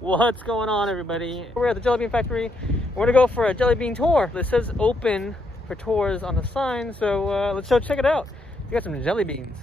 What's going on, everybody? We're at the Jelly Bean Factory. We're gonna go for a jelly bean tour. It says open for tours on the sign, so let's go check it out. We got some jelly beans.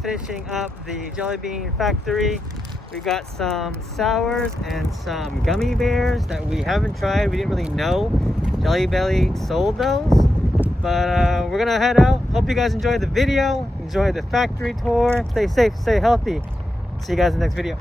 Finishing up the Jelly Bean Factory. We got some sours and some gummy bears that we haven't tried. We didn't really know Jelly Belly sold those, but we're gonna head out. Hope you guys enjoyed the video, enjoy the factory tour. Stay safe, stay healthy. See you guys in the next video.